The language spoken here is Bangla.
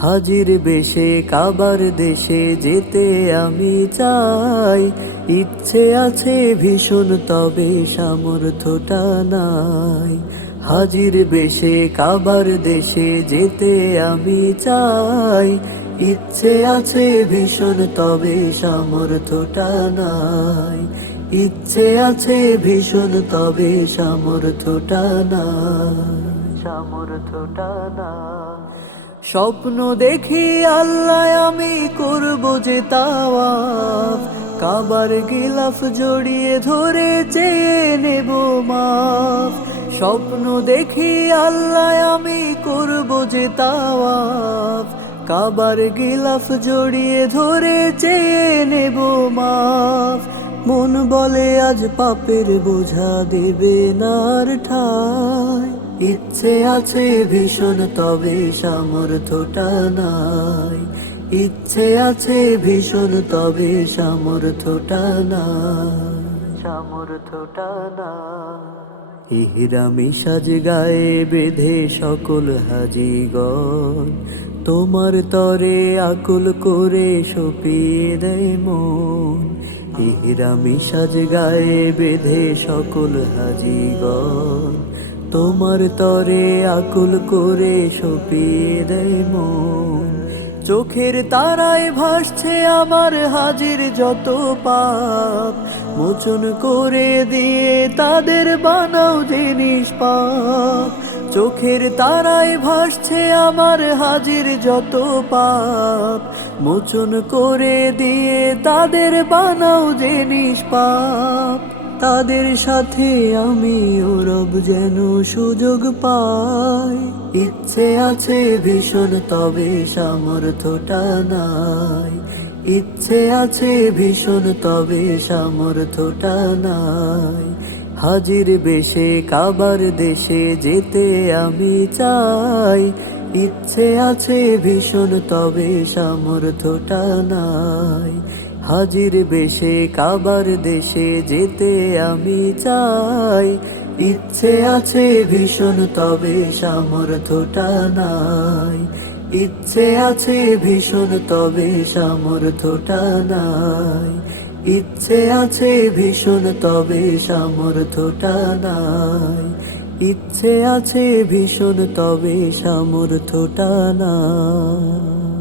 হাজির বেশে কাবার দেশে যেতে আমি চাই। ইচ্ছে আছে ভীষণ, তবে সামর্থ্যটা নাই। হাজির বেশে কাবার দেশে যেতে আমি চাই। ইচ্ছে আছে ভীষণ, তবে সামর্থ্যটা নাই। ইচ্ছে আছে ভীষণ, তবে সামর্থ্যটা নাই। সামর্থ্যটা নাই। স্বপ্ন দেখি আল্লাহ আমি করব যে তাওয়াফ। কাবার গিলাফ জড়িয়ে ধরে চেয়ে নেব মাফ। স্বপ্ন দেখি আল্লাহ আমি করব যে তাওয়াফ। কাবার গিলাফ জড়িয়ে ধরে চেয়ে নেব মাফ। মন বলে আজ পাপের বোঝা দেবে নার ঠায় ইচ্ছে আছে ভীষণ, তবে সামর্থ্যটা নাই। ইচ্ছে আছে ভীষণ, তবে সামর্থ্যটা নাই। সামর্থ্যটা নাই। ইহরামি সাজ গায়ে বেঁধে সকল হাজিগণ। তোমার তরে আকুল করে সপিয়ে দেয় মন। ইহরামি সাজ গায়ে বেঁধে সকল হাজিগণ। তোমার তরে আকুল করে সপিয়ে দেয় মন। চোখের তারায় ভাসছে আমার হাজির যত পাপ। মোচন করে দিয়ে তাদের বানাও জিনিস পাপ চোখের তারায় ভাসছে আমার হাজির যত পাপ। মোচন করে দিয়ে তাদের বানাও জিনিস পাপ তাদের সাথে আমি ওরব যেন সুযোগ পাই। ইচ্ছে আছে ভীষণ, তবে সামর্থ্যটা নাই। ইচ্ছে আছে ভীষণ, তবে সামর্থ্যটা নাই। হাজির বেশে কাবার দেশে যেতে আমি চাই। ইচ্ছে আছে ভীষণ, তবে সামর্থ্যটা নাই। হাজির বেশে কাবার দেশে যেতে আমি চাই। ইচ্ছে আছে ভীষণ, তবে সামর্থ্যটা নাই। ইচ্ছে আছে ভীষণ, তবে সামর্থ্যটা নাই। ইচ্ছে আছে ভীষণ তবে সামর্থ্যটা নাই। ইচ্ছে আছে ভীষণ তবে সামর্থ্যটা নাই।